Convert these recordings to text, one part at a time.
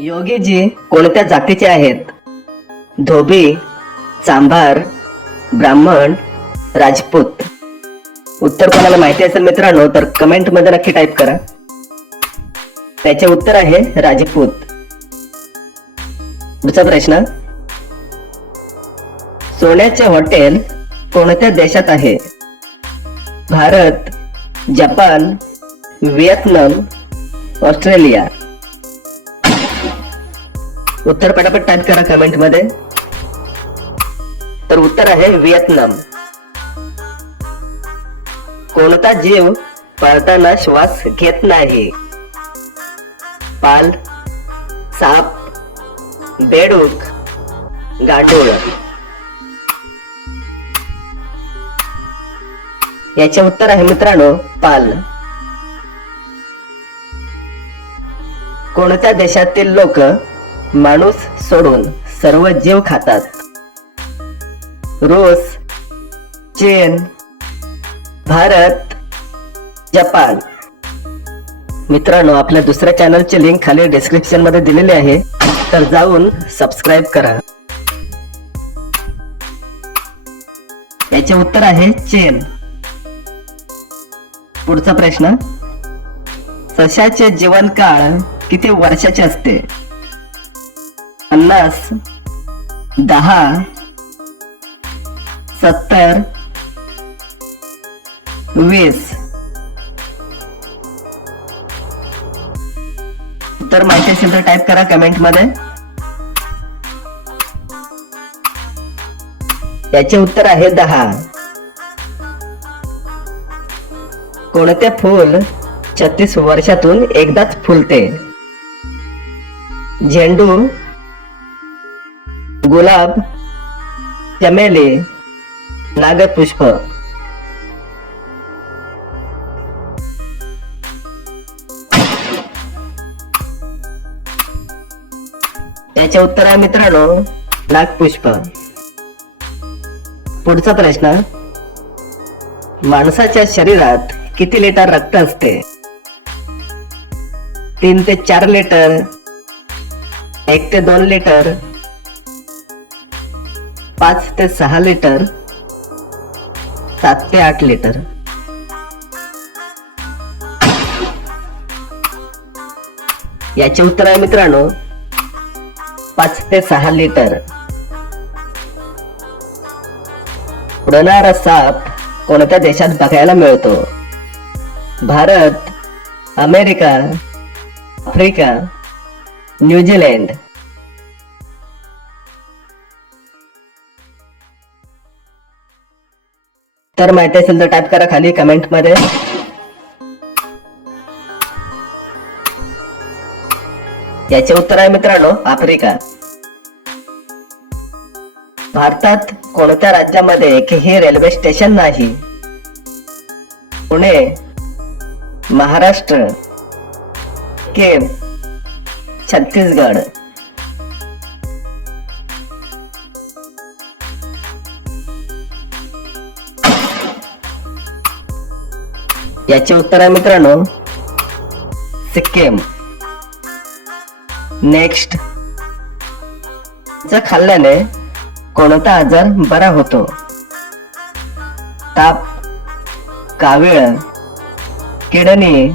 योगीजी कोणत्या जातीचे आहेत? धोबी, चांभार, ब्राह्मण, राजपूत. उत्तर कोणाला माहिती असेल मित्रांनो तर कमेंट मध्ये नक्की टाईप करा. त्याचे उत्तर आहे राजपूत. पुढचा प्रश्न, सोन्याचे हॉटेल कोणत्या देशात आहे? Bharat, Japan, Vietnam, Australia. उत्तर पटापट टाईप करा कमेंट मध्ये. तर उत्तर आहे व्हिएतनाम. कोणता जीव पळताना श्वास घेत नाही? पाल, साप, बेडूक, गांडूळ. याचे उत्तर आहे मित्रांनो पाल. कोणत्या देशातील लोक माणूस सोडून सर्व जीव खातात? रूस, चीन, भारत, जपान. मित्रांनो आपल्या दुसऱ्या चॅनलची लिंक खाली डिस्क्रिप्शन मध्ये दिलेली आहे, तर जाऊन सबस्क्राईब करा. याचे उत्तर आहे चीन. पुढचा प्रश्न, सशाचे जीवनकाळ किती वर्षाचे असते? 50, 10, 70, 20. उत्तर माहिती असेल तर टाईप करा कमेंट मध्ये. याचे उत्तर आहे 10. कोणते फूल 36 वर्षातून एकदाच फुलते? झेंडू, गुलाब, चमेली, नागपुष्प. याचे उत्तर आहे मित्रांनो नागपुष्प. पुढचा प्रश्न, माणसाच्या शरीरात किती लिटर रक्त असते? 3 ते 4 लिटर, 1 ते 2 लिटर, 5 ते 6 लिटर, 7 ते 8 लिटर. याचे उत्तर आहे मित्रांनो 5 ते 6 लिटर. उडणारा साप कोणत्या देशात बघायला मिळतो? Bharat, America, Africa, New Zealand. तर माहिती असेल तर टाईप करा खाली कमेंट मध्ये. याचे उत्तर आहे मित्रांनो आफ्रिका. भारतात कोणत्या राज्यामध्ये एकही रेल्वे स्टेशन नाही? पुणे, महाराष्ट्र, केरळ, छत्तीसगड. याचे उत्तर आहे मित्रांनो सिक्कीम. नेक्स्ट, खाल्ल्याने कोणता आजार बरा होतो? ताप, कावीळ, किडनी,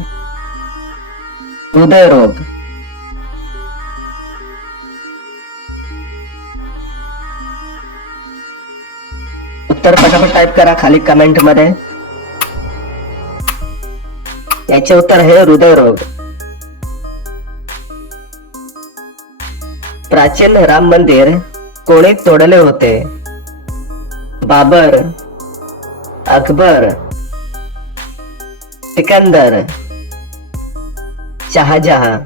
हृदयरोग. उत्तर पटापट टाईप करा खाली कमेंट मध्ये. याचे उत्तर आहे हृदयरोग. प्राचीन राम मंदिर कोणी तोडले होते? बाबर, अकबर, सिकंदर, शहाजहां.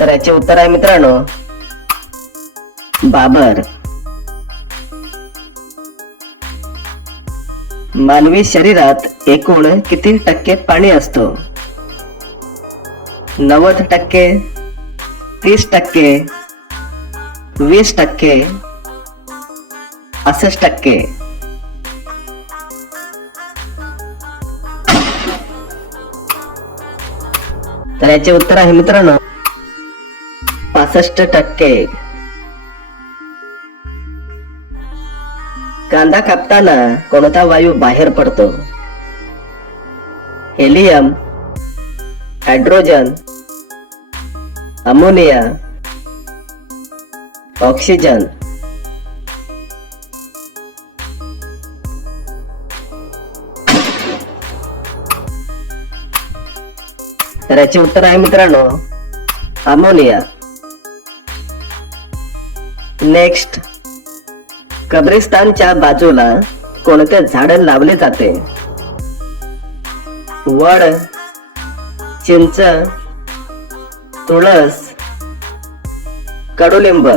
तर याचे उत्तर आहे मित्रांनो बाबर. मानवी शरीरात एकूण किती टक्के पाणी असतो? 90%, 30%, 20%, 65%. तर याचे उत्तर आहे मित्रांनो 65%. कांदा कापताना कोणता वायू बाहेर पडतो? Helium, hydrogen, ammonia, oxygen. तर याचे उत्तर आहे मित्रांनो अमोनिया. नेक्स्ट, कब्रिस्तानच्या बाजूला कोणते झाड लावले जाते? वड, चिंच, तुळस, कडुलिंब.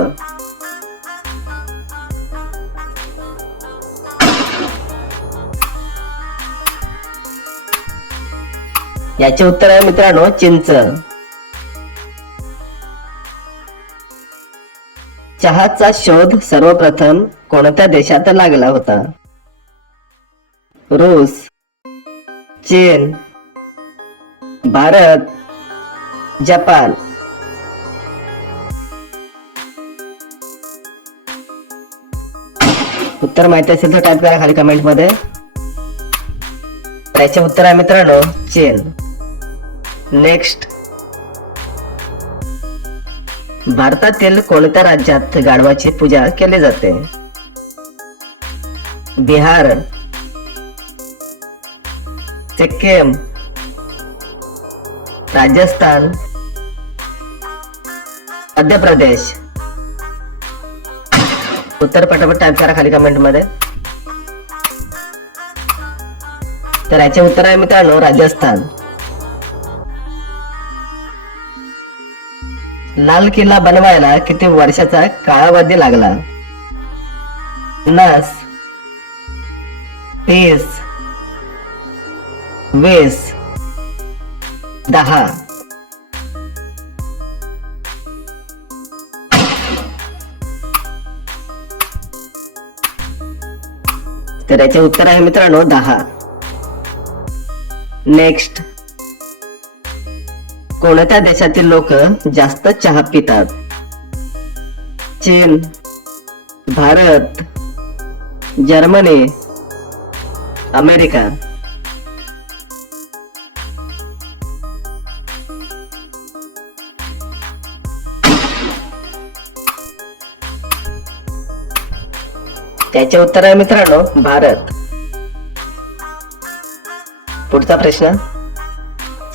याचे उत्तर आहे मित्रांनो चिंच. चहाचा शोध सर्वप्रथम कोणत्या देशात लागला होता? रूस, चीन, भारत, जपान. उत्तर माहिती असेल तर टाइप करा खाली कमेंट मध्ये. याचे उत्तर आहे मित्रांनो चीन. नेक्स्ट, भारतातील कोणत्या राज्यात गाढवाची पूजा केली जाते? बिहार, सिक्कीम, राजस्थान, मध्य प्रदेश. उत्तर पटापट टाइप करा खाली कमेंट मध्ये. तर याचे उत्तर आहे मित्रांनो राजस्थान. लाल किल्ला बनवायला किती वर्षाचा कालावधी लागला? 50, 30, 20, 10. तर याचे उत्तर आहे मित्रांनो 10. नेक्स्ट, कोणत्या देशातील लोक जास्त चहा पितात? चीन, भारत, जर्मनी, अमेरिका. त्याचे उत्तर आहे मित्रांनो भारत. पुढचा प्रश्न,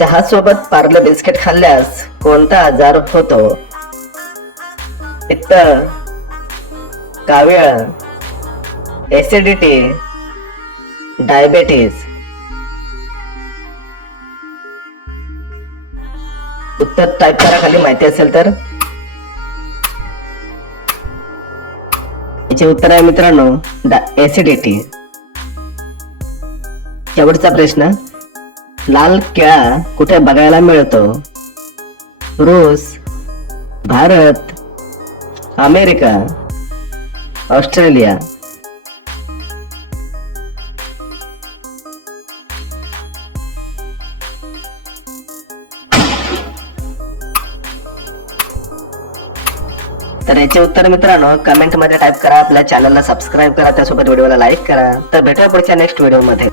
चहा सोबत पार्ले बिस्किट खाल्ल्यास कोणता आजार होतो? पित्त, कावीळ, ऍसिडिटी, डायबेटीज. उत्तर टाइप करा खाली माहिती असेल तर. याचे उत्तर आहे मित्रांनो ऍसिडिटी. शेवटचा प्रश्न, लाल केळा कुठे बघायला मिळतो? रूस, भारत, अमेरिका, ऑस्ट्रेलिया. तर याचे उत्तर मित्रांनो कमेंट मध्ये टाइप करा. आपल्या चॅनलला सबस्क्राईब करा, त्यासोबत व्हिडिओला लाईक करा. तर भेटूया पुढच्या नेक्स्ट व्हिडिओ मध्ये.